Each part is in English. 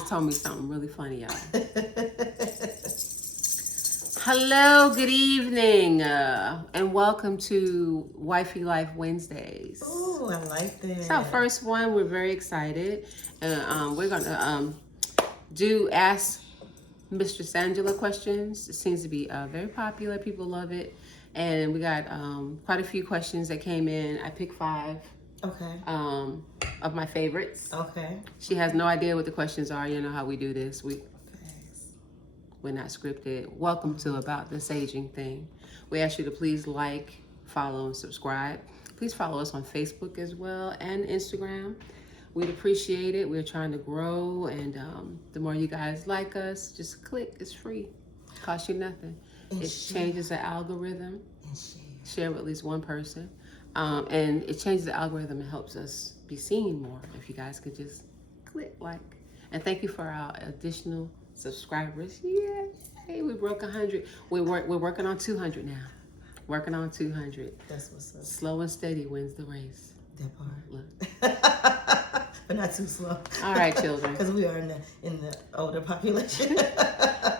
just told me something really funny, y'all. Hello, good evening, and welcome to Wifey Life Wednesdays. Oh, I like that. It's our first one. We're very excited. We're going to ask Mistress Angela questions. It seems to be very popular. People love it. And we got quite a few questions that came in. I picked 5. Okay. Of my favorites. Okay. She has no idea what the questions are. You know how we do this. We're not scripted. Welcome to About This Aging Thing. We ask you to please like, follow, and subscribe. Please follow us on Facebook as well and Instagram. We'd appreciate it. We're trying to grow, and the more you guys like us, just click. It's free. Costs you nothing. And it changes the algorithm. And share with at least one person. And it changes the algorithm and helps us be seen more. If you guys could just click like. And thank you for our additional subscribers. Yeah, hey, we broke 100. We're working on 200 now. Working on 200. That's what's up. Slow and steady wins the race. That part. Look. But not too slow. All right, children. Because we are in the older population.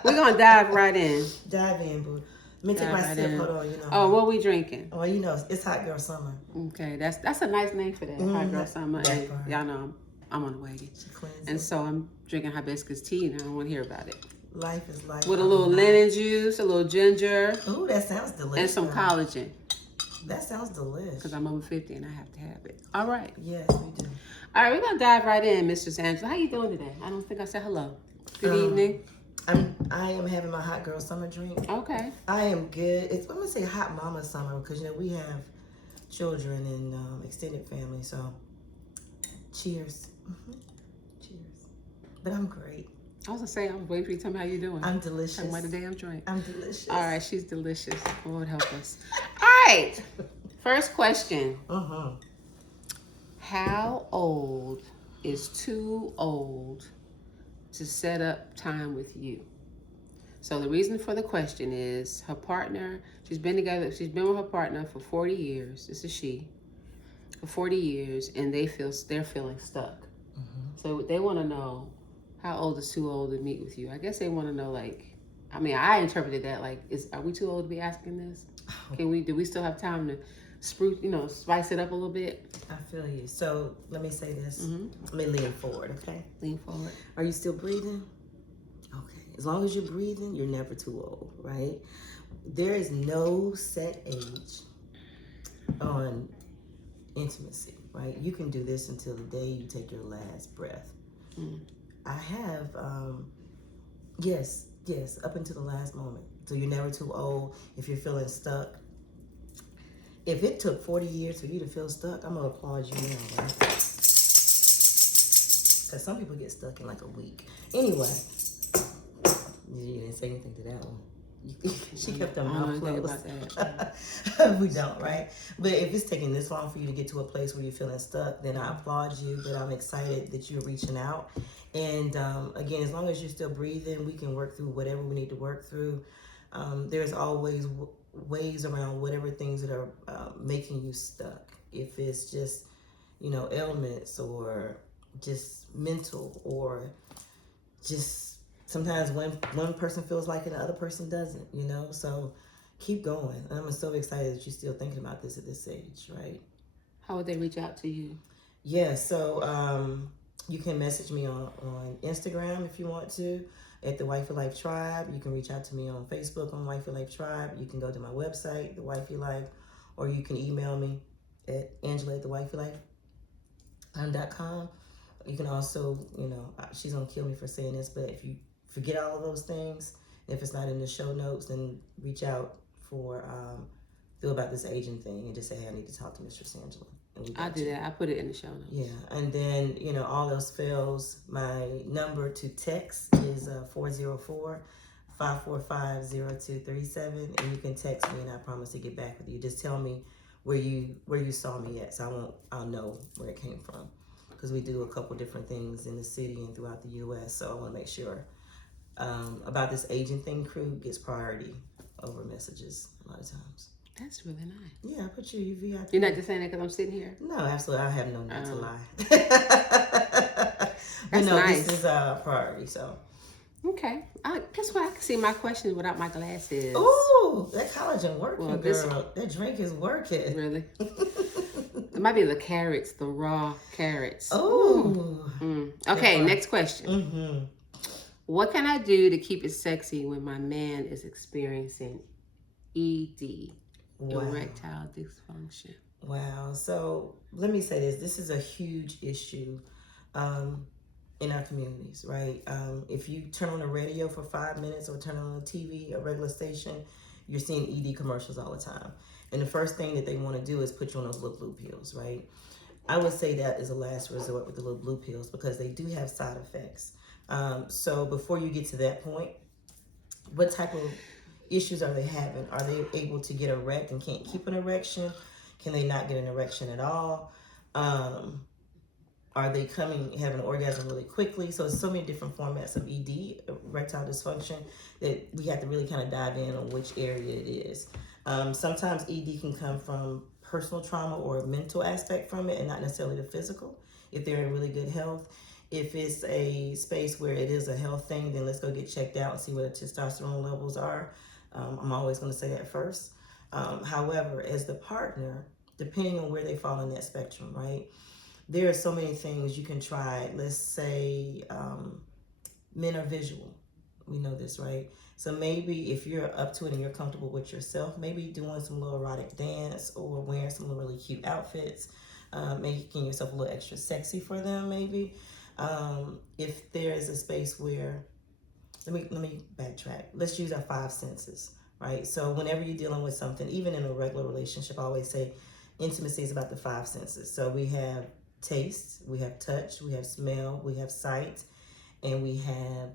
We're gonna dive right in. Dive in, boo. Let me take my sip. Hold on, you know. Oh, what we drinking? Oh, you know, it's Hot Girl Summer. Okay, that's a nice name for that. Hot Girl Summer. And y'all know I'm on the wagon. And so I'm drinking hibiscus tea, and I don't want to hear about it. Life is life. With a little lemon juice, a little ginger. Ooh, that sounds delicious. And some collagen. That sounds delicious. Because I'm over 50 and I have to have it. All right. Yes, we do. All right, we're going to dive right in, Mistress Angela. How you doing today? I don't think I said hello. Good evening. I am having my Hot Girl Summer drink. Okay. I am good. I'm going to say Hot Mama Summer because, you know, we have children and extended family. So, cheers. Cheers. But I'm great. I was going to say, I was waiting for you to tell me how you doing. I'm delicious. Talking about the damn drink. I'm delicious. All right, she's delicious. Lord help us. All right. First question. How old is too old to set up time with you? So the reason for the question is her partner, she's been with her partner for 40 years. This is she. For 40 years, and they're feeling stuck. So they want to know how old is too old to meet with you. I guess they want to know, like, I mean, I interpreted that like, are we too old to be asking this? Do we still have time to spice it up a little bit? I feel you. So let me say this. Let me lean forward, okay? Lean forward. Are you still breathing? Okay. As long as you're breathing, you're never too old, right? There is no set age on intimacy, right? You can do this until the day you take your last breath. I have, yes, up until the last moment. So you're never too old. If you're feeling stuck, if it took 40 years for you to feel stuck, I'm going to applaud you now, right? Because some people get stuck in like a week. Anyway, you didn't say anything to that one. She kept her mouth closed. We don't, right? But if it's taking this long for you to get to a place where you're feeling stuck, then I applaud you, but I'm excited that you're reaching out. And again, as long as you're still breathing, we can work through whatever we need to work through. There's always ways around whatever things that are making you stuck. If it's just, ailments or just mental or just sometimes one person feels like it, the other person doesn't, So keep going. I'm so excited that you're still thinking about this at this age, right? How would they reach out to you? Yeah, so you can message me on Instagram if you want to, at the Wifey Life Tribe. You can reach out to me on Facebook on Wifey Life Tribe. You can go to my website, The Wifey Life, or you can email me at angela@thewifeylife.com. You can also, she's going to kill me for saying this, but if you forget all of those things, if it's not in the show notes, then reach out for feel about this aging thing and just say, hey, I need to talk to Mistress Angela. I'll do that. I put it in the show notes. Yeah, and then, all else fails, my number to text is 404-545-0237, and you can text me, and I promise to get back with you. Just tell me where you saw me at, so I'll know where it came from, because we do a couple different things in the city and throughout the U.S., so I want to make sure About This Aging Thing crew gets priority over messages a lot of times. That's really nice. Yeah, I put you VIP. You're not just saying that because I'm sitting here? No, absolutely. I have no need to lie. That's nice. This is a priority, so. Okay. Guess what? I can see my questions without my glasses. Ooh, that collagen working, girl. That drink is working. Really? It might be the carrots, the raw carrots. Ooh. Okay, next question. Mm-hmm. What can I do to keep it sexy when my man is experiencing ED, erectile dysfunction? Wow. So let me say this. This is a huge issue in our communities, right? If you turn on the radio for 5 minutes or turn on the TV, a regular station, you're seeing ED commercials all the time. And the first thing that they want to do is put you on those little blue pills, right? I would say that is a last resort with the little blue pills because they do have side effects. So before you get to that point, what type of issues are they having? Are they able to get erect and can't keep an erection? Can they not get an erection at all? Are they having an orgasm really quickly? So there's so many different formats of ED, erectile dysfunction, that we have to really kind of dive in on which area it is. Sometimes ED can come from personal trauma or a mental aspect from it and not necessarily the physical, if they're in really good health. If it's a space where it is a health thing, then let's go get checked out and see what the testosterone levels are. I'm always going to say that first. However, as the partner, depending on where they fall in that spectrum, right? There are so many things you can try. Let's say men are visual. We know this, right? So maybe if you're up to it and you're comfortable with yourself, maybe doing some little erotic dance or wearing some really cute outfits, making yourself a little extra sexy for them, maybe. If there is a space where, let me backtrack. Let's use our 5 senses, right? So whenever you're dealing with something, even in a regular relationship, I always say intimacy is about the 5 senses. So we have taste, we have touch, we have smell, we have sight, and we have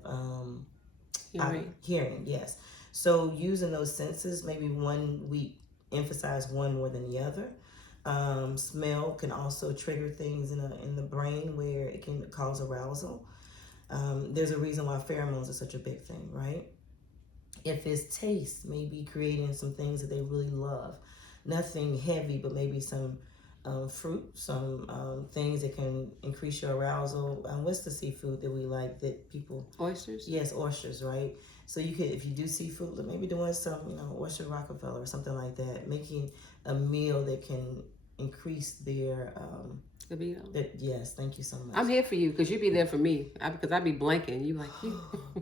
hearing, yes. So using those senses, maybe one week emphasize one more than the other. Smell can also trigger things in the brain where it can cause arousal. There's a reason why pheromones are such a big thing, right? If it's taste, maybe creating some things that they really love. Nothing heavy, but maybe some fruit, some things that can increase your arousal. What's the seafood that we like that people? Oysters? Yes, oysters, right? So you could, if you do seafood, maybe doing some, oyster Rockefeller or something like that, making a meal that can increase their libido. Yes, thank you so much. I'm here for you because you be there for me because I be blanking. You like,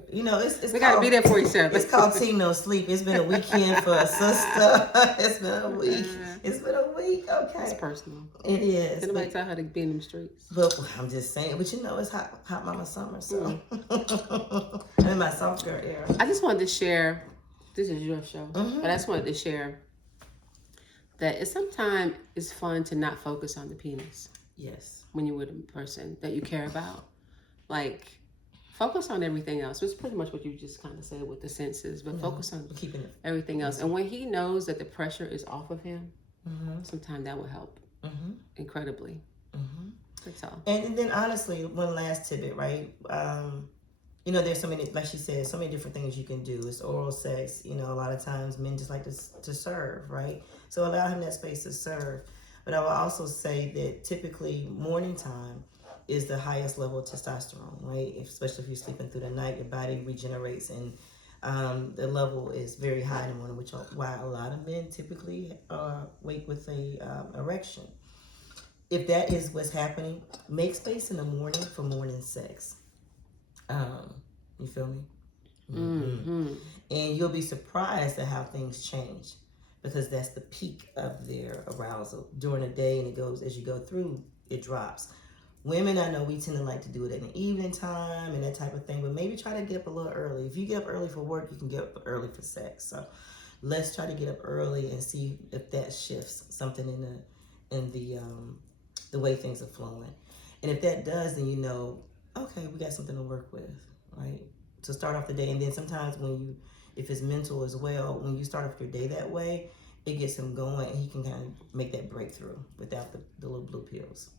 it's we gotta be there for each other. It's called Team No Sleep. It's been a weekend for a sister. It's been a week. It's been a week. Okay, it's personal. It is. Can nobody tell her to be in them streets? But I'm just saying. But it's hot mama summer, so I'm in my soft girl era. I just wanted to share. This is your show, but I just wanted to share that sometimes it's fun to not focus on the penis. Yes. When you're with a person that you care about, like focus on everything else. It's pretty much what you just kind of said with the senses, but focus on keeping it everything else. And when he knows that the pressure is off of him, sometimes that will help incredibly. That's all. And then honestly, one last tidbit, right? There's so many, like she said, so many different things you can do. It's oral sex. A lot of times men just like to serve, right? So allow him that space to serve. But I will also say that typically morning time is the highest level of testosterone, right? Especially if you're sleeping through the night, your body regenerates and the level is very high in the morning, which is why a lot of men typically wake with a erection. If that is what's happening, make space in the morning for morning sex. You feel me? And you'll be surprised at how things change. Because that's the peak of their arousal during the day, and it goes as you go through, it drops. Women, I know we tend to like to do it in the evening time and that type of thing, but maybe try to get up a little early. If you get up early for work, you can get up early for sex. So let's try to get up early and see if that shifts something in the way things are flowing. And if that does, then okay, we got something to work with, right? To start off the day, and then sometimes if it's mental as well, when you start off your day that way, it gets him going and he can kind of make that breakthrough without the little blue pills.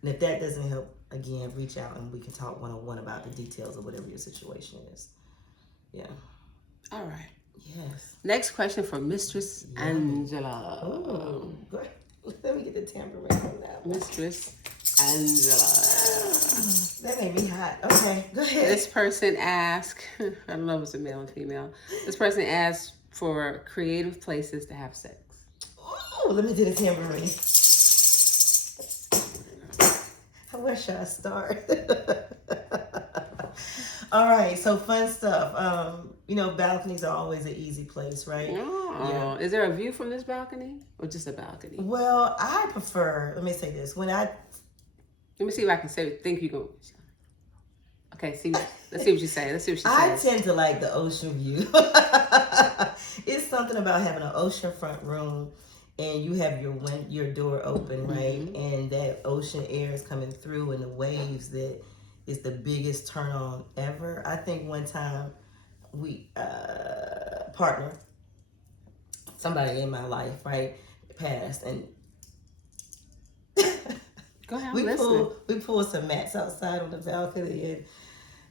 And if that doesn't help, again, reach out and we can talk one-on-one about the details of whatever your situation is. Yeah. All right. Yes. Next question from Mistress Angela. Ooh, let me get the tambourine on that one. Mistress Angela. That made me hot. Okay, go ahead. This person asked, I don't know if it's a male and female. This person asked for creative places to have sex. Oh, let me do the tambourine. Where should I start? All right, so fun stuff. You know, balconies are always an easy place, right? Oh, yeah. Is there a view from this balcony or just a balcony? Well, I prefer, let me say this, let me see if I can think you go. Okay, let's see what you say. Let's see what she says. I tend to like the ocean view. It's something about having an oceanfront room and you have your door open, right? Mm-hmm. And that ocean air is coming through and the waves that is the biggest turn on ever. I think one time we partner, somebody in my life, right, passed, and go ahead, we pulled some mats outside on the balcony,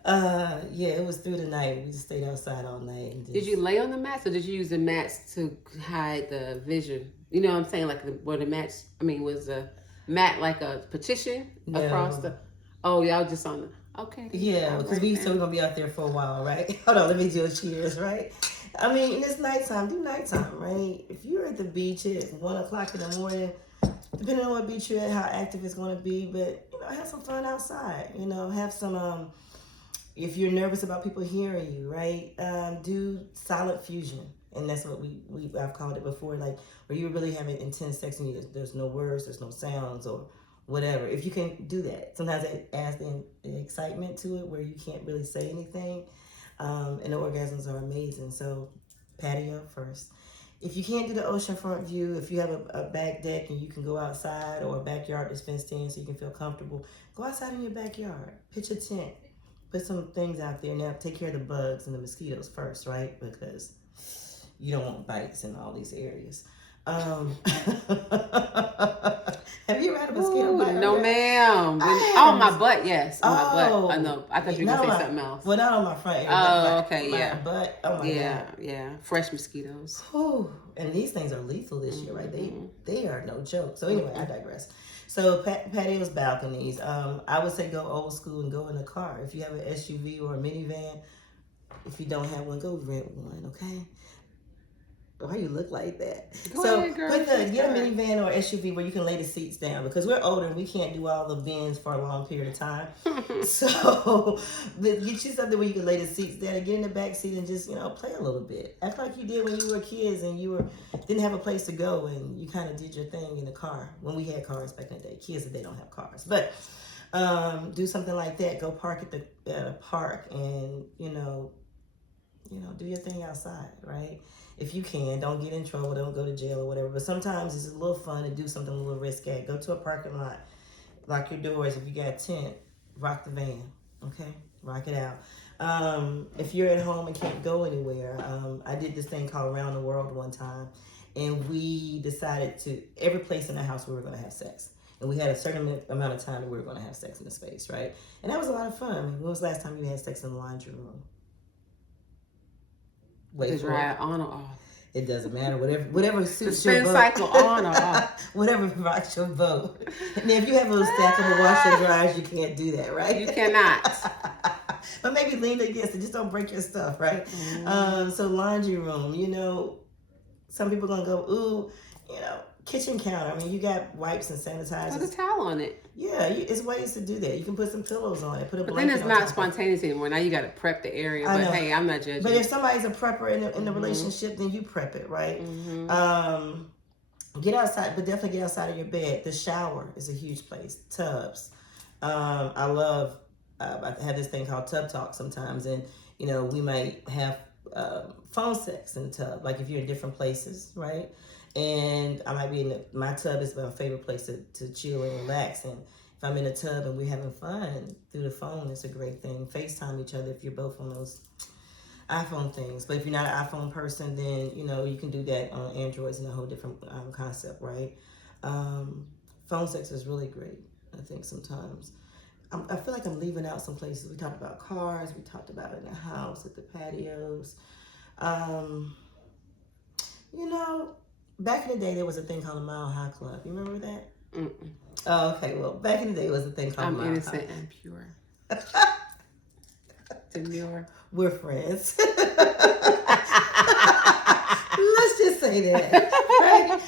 and yeah, it was through the night. We just stayed outside all night. And did you lay on the mats or did you use the mats to hide the vision? You know what I'm saying? Like where the mats, was the mat like a partition across the, oh, y'all just on the, okay. Yeah, because we still gonna be out there for a while, right? Hold on, let me do a cheers, right? I mean, and it's nighttime. Do nighttime, right? If you're at the beach at 1 o'clock in the morning, depending on what beach you're at, how active it's gonna be, but have some fun outside. Have some. If you're nervous about people hearing you, right? Do silent fusion, and that's what I've called it before, like where you're really having intense sex and there's no words, there's no sounds, or whatever. If you can do that, sometimes it adds the excitement to it where you can't really say anything, and the orgasms are amazing. So patio first. If you can't do the oceanfront view, if you have a back deck and you can go outside, or a backyard that's fenced in so you can feel comfortable, go outside in your backyard, pitch a tent, put some things out there. Now take care of the bugs and the mosquitoes first, right? Because you don't want bites in all these areas. Have you ever had a mosquito bite? No, ma'am. On my butt, yes. On my butt. I know. I thought you were going to say something else. Well, not on my front. Okay, yeah. Butt. Oh, my God. Yeah. Fresh mosquitoes. Whew. And these things are lethal this year, right? They are no joke. So anyway, I digress. So patios, balconies. I would say go old school and go in a car. If you have an SUV or a minivan, if you don't have one, go rent one, okay? Why you look like that? Get a minivan or SUV where you can lay the seats down, because we're older and we can't do all the bends for a long period of time. So get you something where you can lay the seats down and get in the back seat and just play a little bit. Act like you did when you were kids and didn't have a place to go and you kind of did your thing in the car when we had cars back in the day. Kids today don't have cars, but do something like that. Go park at a park and do your thing outside, right? If you can, don't get in trouble, don't go to jail or whatever. But sometimes it's a little fun to do something a little risque. Go to a parking lot, lock your doors. If you got a tent, rock the van, okay? Rock it out. If you're at home and can't go anywhere, I did this thing called Around the World one time, and we decided every place in the house we were going to have sex. And we had a certain amount of time that we were going to have sex in the space, right? And that was a lot of fun. When was the last time you had sex in the laundry room? Wait for it. On or off. It doesn't matter. Whatever suits your boat. cycle on or off. Whatever rocks your boat. And if you have a little stackable washer and dryers, you can't do that, right? You cannot. But maybe lean against it. Just don't break your stuff, right? So laundry room. Some people gonna go, ooh, kitchen counter. You got wipes and sanitizers. Put a towel on it. Yeah, it's ways to do that. You can put some pillows on it. Put a blanket on then it's not spontaneous anymore. Now you got to prep the area. But hey, I'm not judging. But if somebody's a prepper in the relationship, then you prep it, right? Get outside, but definitely get outside of your bed. The shower is a huge place. Tubs. I have this thing called Tub Talk sometimes, and we might have phone sex in the tub, like if you're in different places, right? And I might be my tub is my favorite place to chill and relax. And if I'm in a tub and we're having fun through the phone, it's a great thing. FaceTime each other if you're both on those iPhone things. But if you're not an iPhone person, then you can do that on Androids and a whole different concept, right? Phone sex is really great. I think sometimes I feel like I'm leaving out some places. We talked about cars. We talked about in the house, at the patios. Back in the day, there was a thing called a Mile High Club. You remember that? Mm-mm. Oh, okay. Well, back in the day, it was a thing called I'm Mile innocent High. and pure. Demure. We're friends. Let's just say that, right?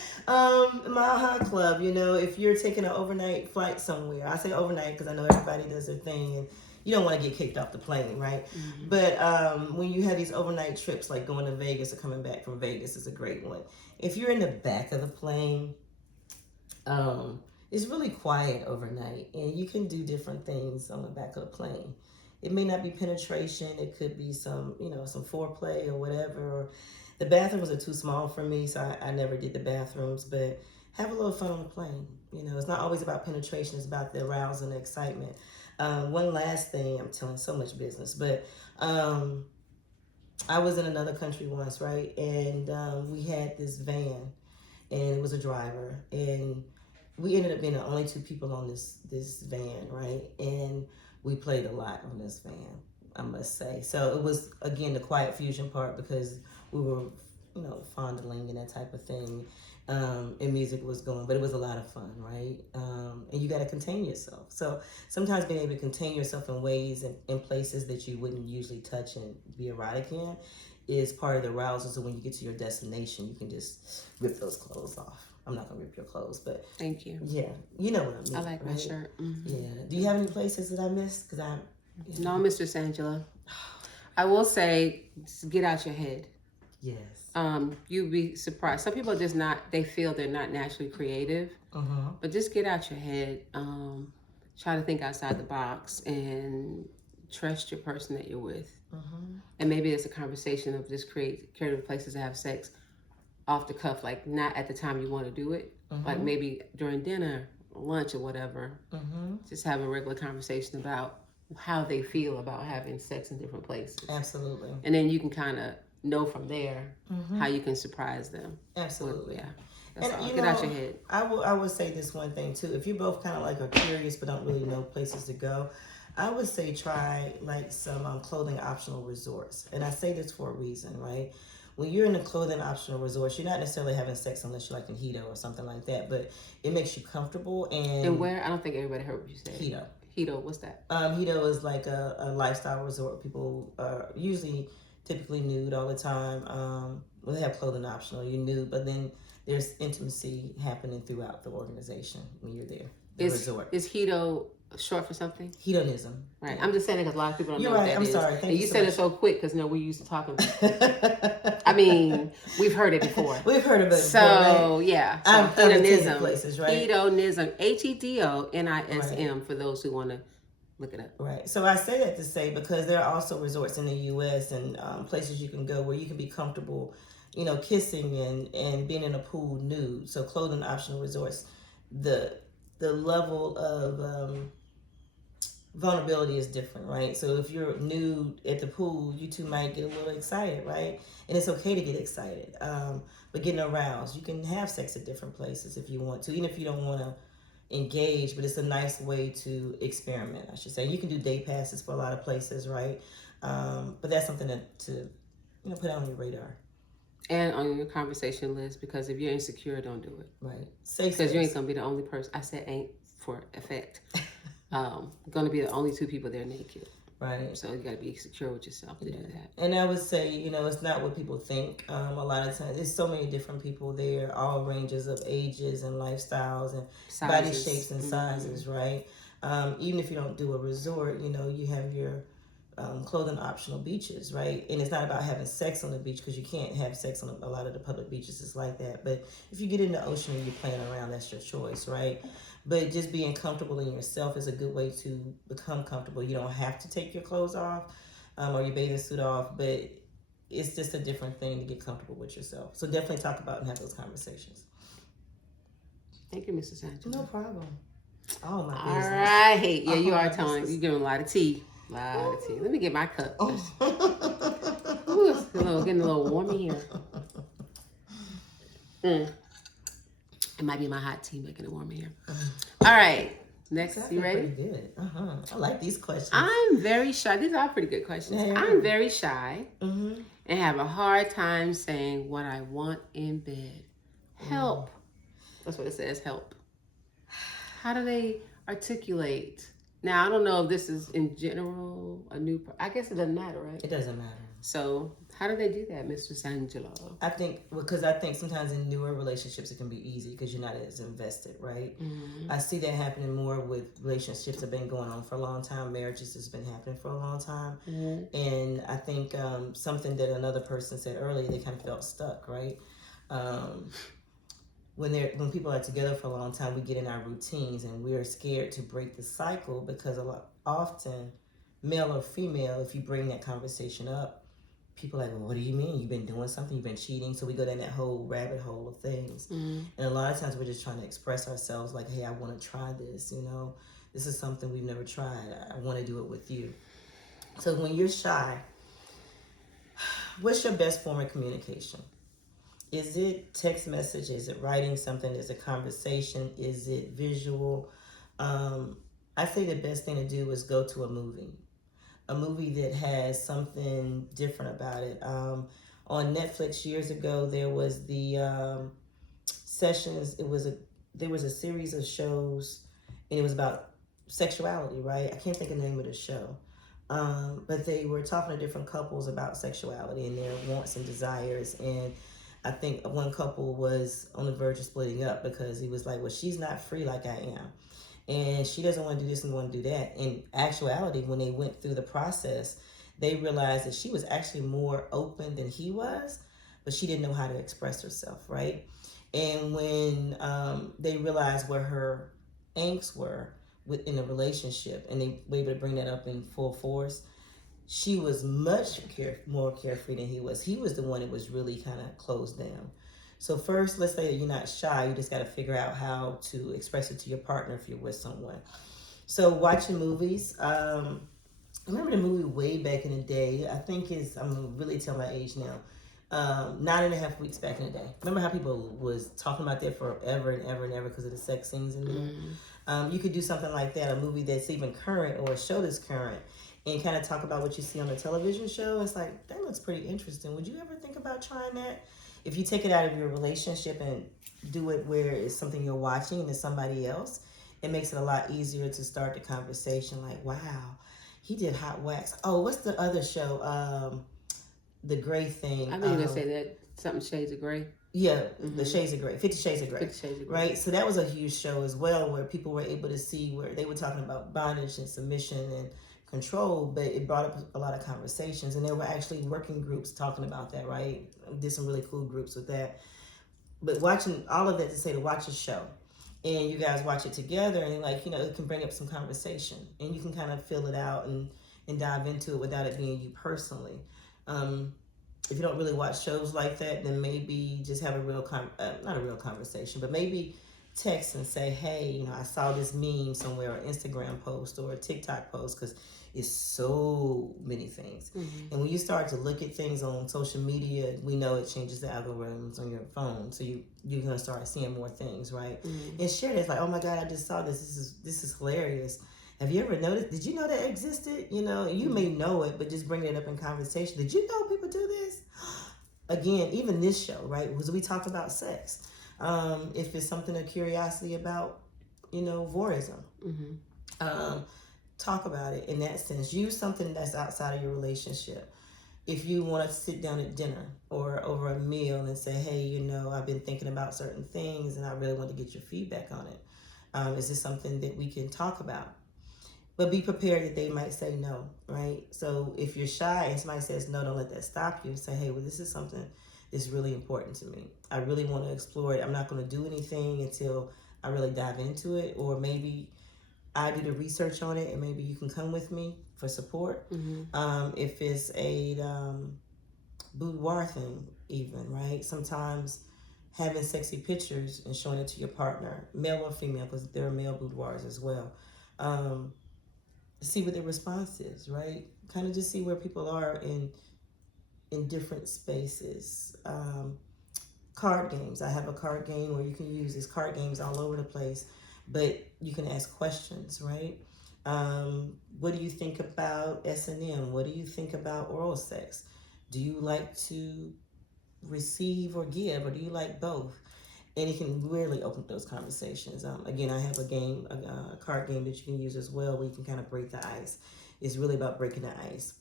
Mile High Club. You know, if you're taking an overnight flight somewhere, I say overnight because I know everybody does their thing, and you don't want to get kicked off the plane, right? Mm-hmm. But when you have these overnight trips, like going to Vegas or coming back from Vegas, is a great one. If you're in the back of the plane, it's really quiet overnight, and you can do different things on the back of the plane. It may not be penetration; it could be some, some foreplay or whatever. Or the bathrooms are too small for me, so I never did the bathrooms. But have a little fun on the plane. It's not always about penetration; it's about the arousal and the excitement. One last thing, I'm telling so much business, but I was in another country once, right? And we had this van, and it was a driver, and we ended up being the only two people on this van, right? And we played a lot on this van, I must say. So it was, again, the quiet fusion part, because we were, fondling and that type of thing. And music was going, but it was a lot of fun, right? And you got to contain yourself. So sometimes being able to contain yourself in ways and in places that you wouldn't usually touch and be erotic in is part of the arousal. So when you get to your destination, you can just rip those clothes off. I'm not gonna rip your clothes, but thank you. Yeah, you know what I mean. I like right? my shirt. Mm-hmm. Yeah. Do you have any places that I missed? Because No, Mistress Angela. I will say, just get out your head. Yes. You'd be surprised. Some people just they feel they're not naturally creative. But just get out your head. Try to think outside the box and trust your person that you're with. And maybe it's a conversation of just creative places to have sex off the cuff, like not at the time you want to do it. Like maybe during dinner, lunch, or whatever. Just have a regular conversation about how they feel about having sex in different places. Absolutely. And then you can kind of know from there how you can surprise them. Absolutely. Yeah. That's all. And Get out your head. I would say this one thing too. If you both kind of like are curious but don't really know places to go, I would say try like some clothing optional resorts. And I say this for a reason, right? When you're in a clothing optional resort, you're not necessarily having sex unless you're like in Hito or something like that, but it makes you comfortable. And where? I don't think everybody heard what you said. Hito. Hito, what's that? Hito is like a lifestyle resort. People are usually typically nude all the time. Well, they have clothing optional. You're nude, but then there's intimacy happening throughout the organization when you're there. The resort. Is Hito short for something? Hedonism. Right. Yeah. I'm just saying it because a lot of people don't You're know right. what that is. I'm sorry. Thank and you said it so quick because we're used to talking about it. I mean, we've heard it before. We've heard of it so, before, right? Yeah. So I've hedonism. Places, right? Hedonism. HEDONISM right. for those who want to look it up. Right. So I say that to say because there are also resorts in the U.S. and places you can go where you can be comfortable, kissing and being in a pool nude. So clothing optional resorts, the level of vulnerability is different, right? So if you're nude at the pool, you two might get a little excited, right? And it's okay to get excited, but getting aroused. You can have sex at different places if you want to, even if you don't want to engage, but it's a nice way to experiment, I should say. You can do day passes for a lot of places, right? But that's something to put on your radar. And on your conversation list, because if you're insecure, don't do it. Right. Because you ain't going to be the only person. I said ain't for effect. Going to be the only two people there naked. Right. So you got to be secure with yourself to do that. And I would say, it's not what people think. A lot of times, there's so many different people there, all ranges of ages and lifestyles and sizes. Body shapes and sizes, right? Even if you don't do a resort, you have your clothing optional beaches, right? And it's not about having sex on the beach because you can't have sex on a lot of the public beaches. It's like that. But if you get in the ocean and you're playing around, that's your choice, right? But just being comfortable in yourself is a good way to become comfortable. You don't have to take your clothes off or your bathing suit off, but it's just a different thing to get comfortable with yourself. So definitely talk about and have those conversations. Thank you, Mrs. Angela. No problem. Oh, my goodness. All right. Yeah, you are telling. You're giving a lot of tea. Let me get my cup. Ooh, it's getting a little warm in here. It might be my hot tea making it warm in here. All right. Next, you ready? Pretty good. I like these questions. I'm very shy. These are pretty good questions. Yeah. I'm very shy and have a hard time saying what I want in bed. Help. That's what it says, help. how do they articulate? Now I don't know if this is in general a new. I guess it doesn't matter, right? It doesn't matter. So how do they do that, Mistress Angela? I think because I think sometimes in newer relationships it can be easy because you're not as invested, right? Mm-hmm. I see that happening more with relationships that have been going on for a long time. Marriages has been happening for a long time, and I think something that another person said earlier, they kind of felt stuck, right? When people are together for a long time, we get in our routines and we're scared to break the cycle because often, male or female, if you bring that conversation up, people are like, well, what do you mean? You've been doing something, you've been cheating. So we go down that whole rabbit hole of things. And a lot of times we're just trying to express ourselves like, hey, I want to try this, this is something we've never tried. I want to do it with you. So when you're shy, what's your best form of communication? Is it text message? Is it writing something? Is it conversation? Is it visual? I think the best thing to do is go to a movie that has something different about it. On Netflix years ago, there was the Sessions. There was a series of shows, and it was about sexuality, right? I can't think of the name of the show. But they were talking to different couples about sexuality and their wants and desires. And I think one couple was on the verge of splitting up because he was like, well, she's not free like I am. And she doesn't want to do this and want to do that. In actuality, when they went through the process, they realized that she was actually more open than he was, but she didn't know how to express herself, right? And when they realized where her angst were within the relationship, and they were able to bring that up in full force, she was much more carefree than he was. He was the one that was really kind of closed down. So first, let's say that you're not shy. You just got to figure out how to express it to your partner if you're with someone. So watching movies. I remember the movie way back in the day. I think I'm going to really tell my age now. 9.5 Weeks back in the day. Remember how people was talking about that forever and ever and ever because of the sex scenes in there? You could do something like that, a movie that's even current or a show that's current, and kind of talk about what you see on the television show. It's like, that looks pretty interesting. Would you ever think about trying that? If you take it out of your relationship and do it where it's something you're watching and it's somebody else, it makes it a lot easier to start the conversation. Like, wow, he did hot wax. Oh, what's the other show? The gray thing. I think you're going to say that, something Shades of Grey. Yeah, the Shades of Grey, 50 Shades of Grey. 50 Shades of Grey. Right? So that was a huge show as well where people were able to see where they were talking about bondage and submission and control, but it brought up a lot of conversations, and there were actually working groups talking about that, right? Did some really cool groups with that. But watching all of that to say to watch a show, and you guys watch it together, and it can bring up some conversation, and you can kind of fill it out and dive into it without it being you personally. If you don't really watch shows like that, then maybe just have a real not a real conversation, but maybe text and say, hey, I saw this meme somewhere, or Instagram post or a TikTok post, because it's so many things. And when you start to look at things on social media, we know it changes the algorithms on your phone, so you're gonna start seeing more things, right? And share this, like, oh my God, I just saw this. This is hilarious. Have you ever noticed? Did you know that existed? You may know it, but just bring it up in conversation. Did you know people do this? Again, even this show, right? Because we talk about sex. If it's something of curiosity about, voyeurism, talk about it in that sense. Use something that's outside of your relationship. If you want to sit down at dinner or over a meal and say, hey, I've been thinking about certain things and I really want to get your feedback on it. Is this something that we can talk about? But be prepared that they might say no, right? So if you're shy and somebody says no, don't let that stop you. Say, hey, well, this is something that's really important to me. I really want to explore it. I'm not going to do anything until I really dive into it. Or maybe I do the research on it and maybe you can come with me for support. If it's a boudoir thing even, right? Sometimes having sexy pictures and showing it to your partner, male or female, because there are male boudoirs as well. See what their response is, right? Kind of just see where people are in different spaces. Card games. I have a card game where you can use these card games all over the place, but you can ask questions, right? What do you think about S&M? What do you think about oral sex? Do you like to receive or give, or do you like both? And it can really open up those conversations. Again, I have a card game that you can use as well, where you can kind of break the ice. It's really about breaking the ice.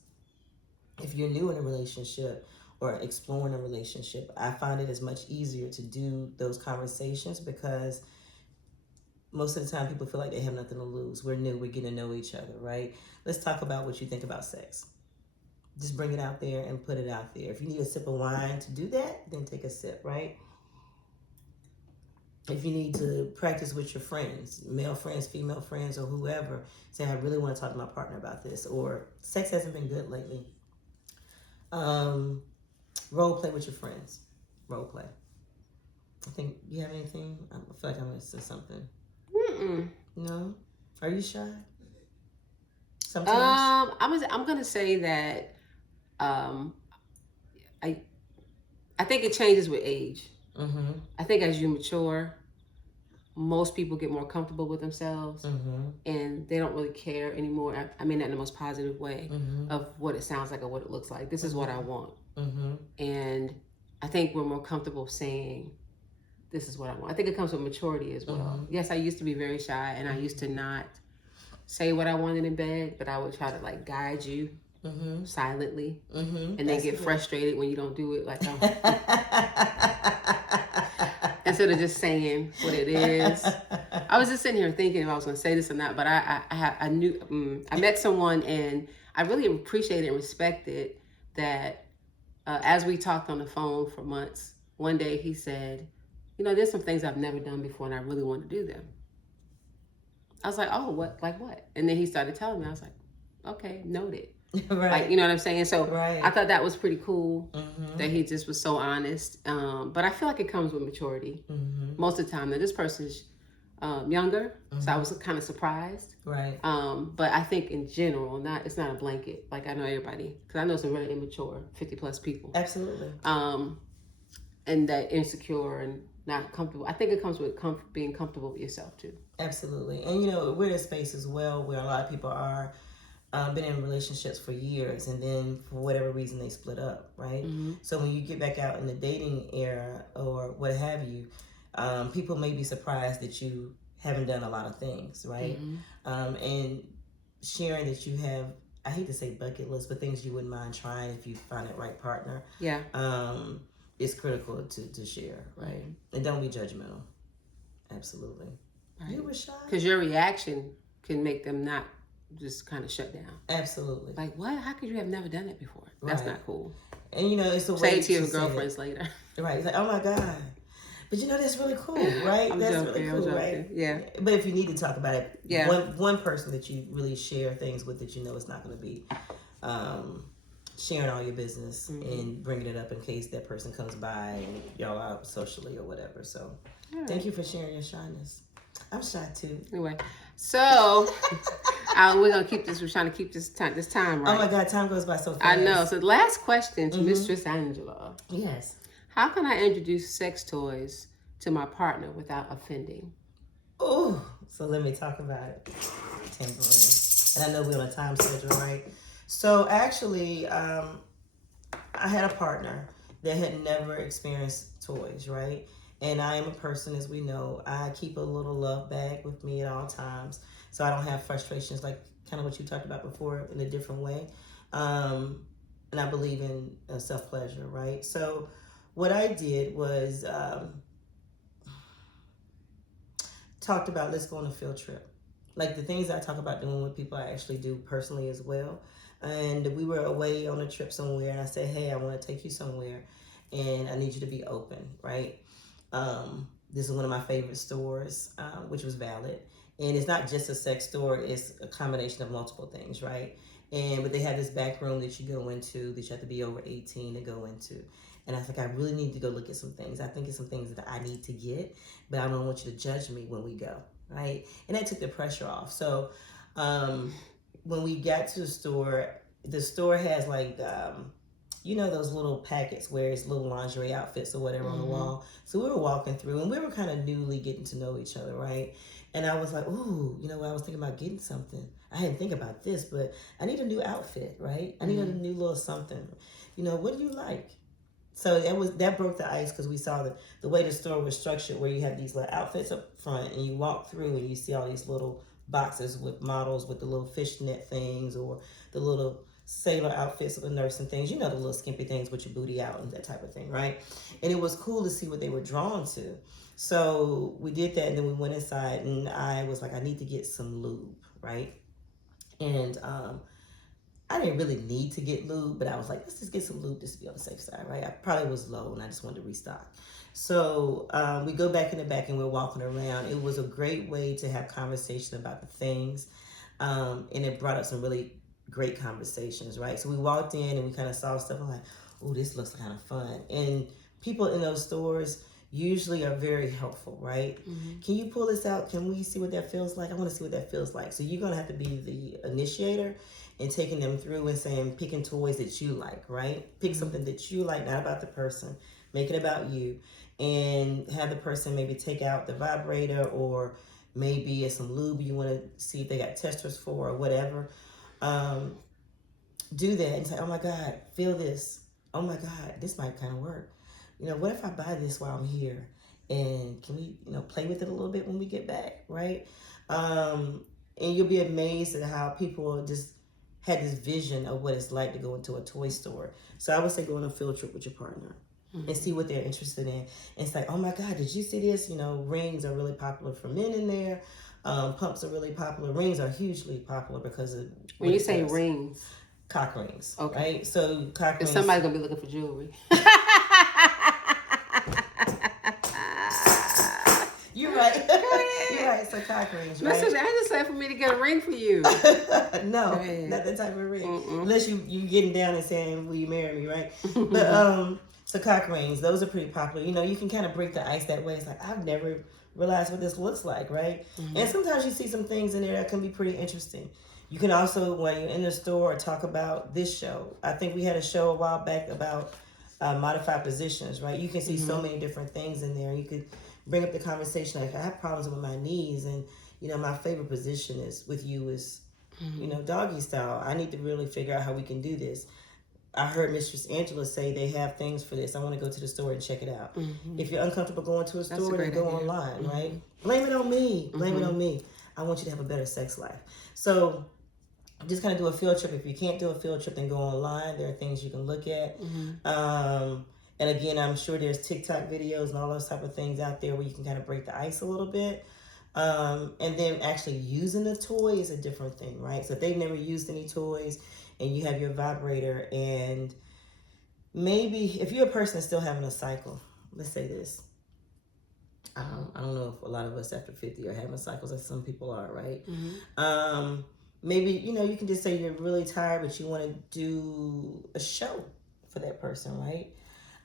If you're new in a relationship or exploring a relationship, I find it is much easier to do those conversations because most of the time people feel like they have nothing to lose. We're new, we're getting to know each other, right? Let's talk about what you think about sex. Just bring it out there and put it out there. If you need a sip of wine to do that, then take a sip, right? If you need to practice with your friends, male friends, female friends, or whoever, say, I really want to talk to my partner about this, or sex hasn't been good lately. Role play with your friends. Role play. I think, you have anything? I feel like I'm going to say something. No? Are you shy? Sometimes? I'm gonna say that I think it changes with age. I think as you mature, most people get more comfortable with themselves, and they don't really care anymore. I mean that in the most positive way of what it sounds like or what it looks like. This is what I want, and I think we're more comfortable saying, "This is what I want." I think it comes with maturity as well. Yes, I used to be very shy, and I used to not say what I wanted in bed, but I would try to like guide you silently, and then get frustrated when you don't do it. Like instead of just saying what it is. I was just sitting here thinking if I was going to say this or not, but I knew I met someone, and I really appreciated and respected that. As we talked on the phone for months, one day he said, "You know, there's some things I've never done before, and I really want to do them." I was like, "Oh, what? Like what?" And then he started telling me. I was like, "Okay, noted." Right. Like, you know what I'm saying? So right. I thought that was pretty cool that he just was so honest. But I feel like it comes with maturity most of the time. Now, this person's younger, so I was kind of surprised. Right. But I think in general, it's not a blanket. Like I know everybody, because I know some really immature 50+ people. Absolutely. And that insecure and not comfortable. I think it comes with being comfortable with yourself too. Absolutely. And you know, we're in a space as well where a lot of people are been in relationships for years, and then for whatever reason they split up, right? So when you get back out in the dating era or what have you, people may be surprised that you haven't done a lot of things, right? And sharing that you have, I hate to say bucket list, but things you wouldn't mind trying if you find that right partner. Yeah. It's critical to share, right? And don't be judgmental. Absolutely. Right. You were shy. Because your reaction can make them not just kind of shut down. Absolutely. Like, what? How could you have never done it before? That's not cool. And you know, it's a way say it to your girlfriends later. Right. It's like, oh my God. But you know, that's really cool, right? That's really cool, right? Yeah. But if you need to talk about it, one person that you really share things with that you know it's not going to be sharing all your business and bringing it up in case that person comes by and y'all out socially or whatever. So thank you for sharing your shyness. I'm shy too. Anyway, so we're gonna keep this. We're trying to keep this time right. Oh my God, time goes by so fast. I know. So the last question to Mistress Angela. Yes. How can I introduce sex toys to my partner without offending? Oh, so let me talk about it. Temporary. And I know we're on a time schedule, right? So actually, I had a partner that had never experienced toys, right? And I am a person, as we know, I keep a little love bag with me at all times. So I don't have frustrations like kind of what you talked about before in a different way. And I believe in self-pleasure, right? So what I did was talked about, let's go on a field trip. Like the things I talk about doing with people, I actually do personally as well. And we were away on a trip somewhere, and I said, hey, I want to take you somewhere, and I need you to be open, right? This is one of my favorite stores, which was valid. And it's not just a sex store, it's a combination of multiple things, right? But they have this back room that you go into that you have to be over 18 to go into. And I was like, I really need to go look at some things. I think it's some things that I need to get, but I don't want you to judge me when we go, right? And that took the pressure off. So when we got to the store has like, you know, those little packets where it's little lingerie outfits or whatever on the wall. So we were walking through, and we were kind of newly getting to know each other, right? And I was like, ooh, you know, I was thinking about getting something. I hadn't think about this, but I need a new outfit, right? I need a new little something. You know, what do you like? So that broke the ice because we saw the way the store was structured, where you have these little outfits up front, and you walk through and you see all these little boxes with models with the little fishnet things, or the little sailor outfits of the nurse and things. You know, the little skimpy things with your booty out and that type of thing, right? And it was cool to see what they were drawn to. So we did that, and then we went inside, and I was like, I need to get some lube, right? And I didn't really need to get lube, but I was like, let's just get some lube just to be on the safe side, right? I probably was low and I just wanted to restock. So we go back in the back and we're walking around. It was a great way to have conversation about the things. And it brought up some really great conversations, right? So we walked in and we kind of saw stuff. I'm like, oh, this looks kind of fun. And people in those stores usually are very helpful, right? Mm-hmm. Can you pull this out? Can we see what that feels like? I want to see what that feels like. So you're going to have to be the initiator and taking them through and saying, picking toys that you like, right? Pick something that you like, not about the person. Make it about you. And have the person maybe take out the vibrator, or maybe it's some lube you want to see if they got testers for, or whatever. Do that and say, oh my God, feel this. Oh my God, this might kind of work. You know, what if I buy this while I'm here? And can we, play with it a little bit when we get back, right? And you'll be amazed at how people just had this vision of what it's like to go into a toy store. So I would say go on a field trip with your partner and see what they're interested in. And it's like, oh my God, did you see this? Rings are really popular for men in there. Pumps are really popular. Rings are hugely popular because of... When you say rings... Cock rings, okay. Right? So cock rings... Somebody's going to be looking for jewelry. You're right. You're right. So cock rings, right? Mistress Angela said for me to get a ring for you. No, not that type of ring. Unless you getting down and saying, will you marry me, right? But so cock rings, those are pretty popular. You can kind of break the ice that way. It's like, I've never realized what this looks like, right? And sometimes you see some things in there that can be pretty interesting. You can also, when you're in the store, talk about this show. I think we had a show a while back about modified positions, right? You can see so many different things in there. You could bring up the conversation like, I have problems with my knees, and my favorite position is doggy style. I need to really figure out how we can do this. I heard Mistress Angela say they have things for this. I want to go to the store and check it out. If you're uncomfortable going to a store, then go online, right? Blame it on me. Blame it on me. I want you to have a better sex life. So just kind of do a field trip. If you can't do a field trip, then go online. There are things you can look at. And again, I'm sure there's TikTok videos and all those type of things out there where you can kind of break the ice a little bit. And then actually using the toy is a different thing, right? So if they've never used any toys and you have your vibrator, and maybe if you're a person that's still having a cycle, let's say this. I don't know if a lot of us after 50 are having cycles, as some people are, right? Maybe, you can just say you're really tired, but you want to do a show for that person, right?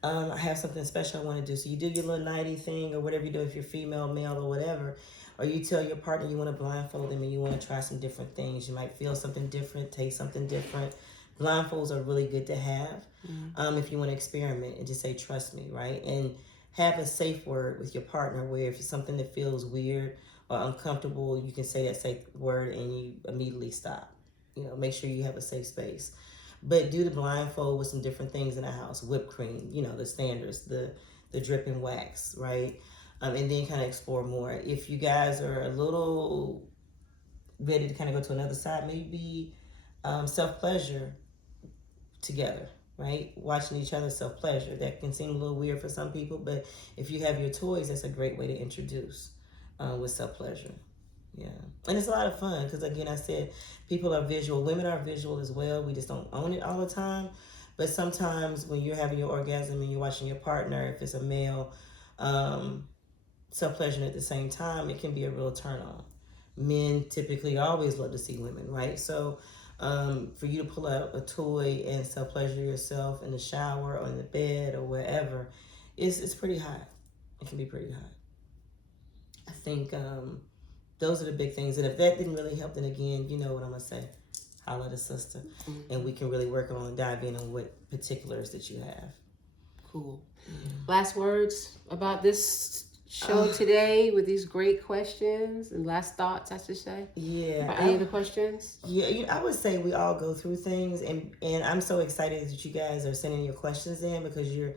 I have something special I want to do. So you do your little nighty thing or whatever you do if you're female, male, or whatever. Or you tell your partner you want to blindfold them and you want to try some different things. You might feel something different, taste something different. Blindfolds are really good to have if you want to experiment and just say, trust me, right? And have a safe word with your partner where if it's something that feels weird or uncomfortable, you can say that safe word and you immediately stop. Make sure you have a safe space. But do the blindfold with some different things in the house. Whipped cream, the standards, the dripping wax, right? And then kind of explore more. If you guys are a little ready to kind of go to another side, maybe self-pleasure together, right? Watching each other self-pleasure. That can seem a little weird for some people, but if you have your toys, that's a great way to introduce with self-pleasure. Yeah. And it's a lot of fun because, again, I said people are visual. Women are visual as well. We just don't own it all the time. But sometimes when you're having your orgasm and you're watching your partner, if it's a male, self-pleasure at the same time, it can be a real turn on. Men typically always love to see women, right? So for you to pull out a toy and self-pleasure yourself in the shower or in the bed or wherever, it's pretty hot. It can be pretty hot. I think those are the big things. And if that didn't really help, then again, you know what I'm going to say. Holler at a sister. And we can really work on dive in on what particulars that you have. Cool. Last words about this show today with these great questions and last thoughts, I should say. Yeah. About any of the questions? Yeah, I would say we all go through things, and I'm so excited that you guys are sending your questions in because you're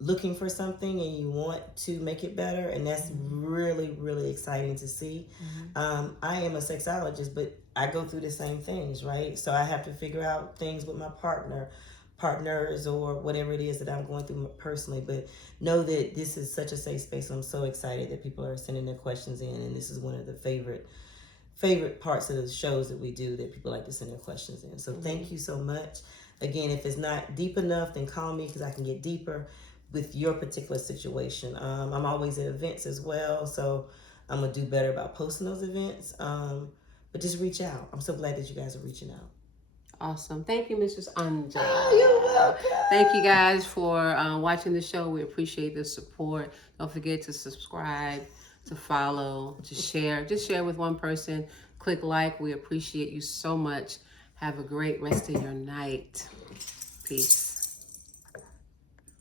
looking for something and you want to make it better, and that's really, really exciting to see. I am a sexologist, but I go through the same things, right? So I have to figure out things with my partners, or whatever it is that I'm going through personally. But know that this is such a safe space. I'm so excited that people are sending their questions in, and this is one of the favorite parts of the shows that we do, that people like to send their questions in. So thank you so much. Again, if it's not deep enough, then call me, because I can get deeper with your particular situation. I'm always at events as well, so I'm gonna do better about posting those events. But just reach out. I'm so glad that you guys are reaching out. Awesome. Thank you, Mistress Angela. Oh, you're welcome. Thank you guys for watching the show. We appreciate the support. Don't forget to subscribe, to follow, to share. Just share with one person. Click like. We appreciate you so much. Have a great rest of your night. Peace.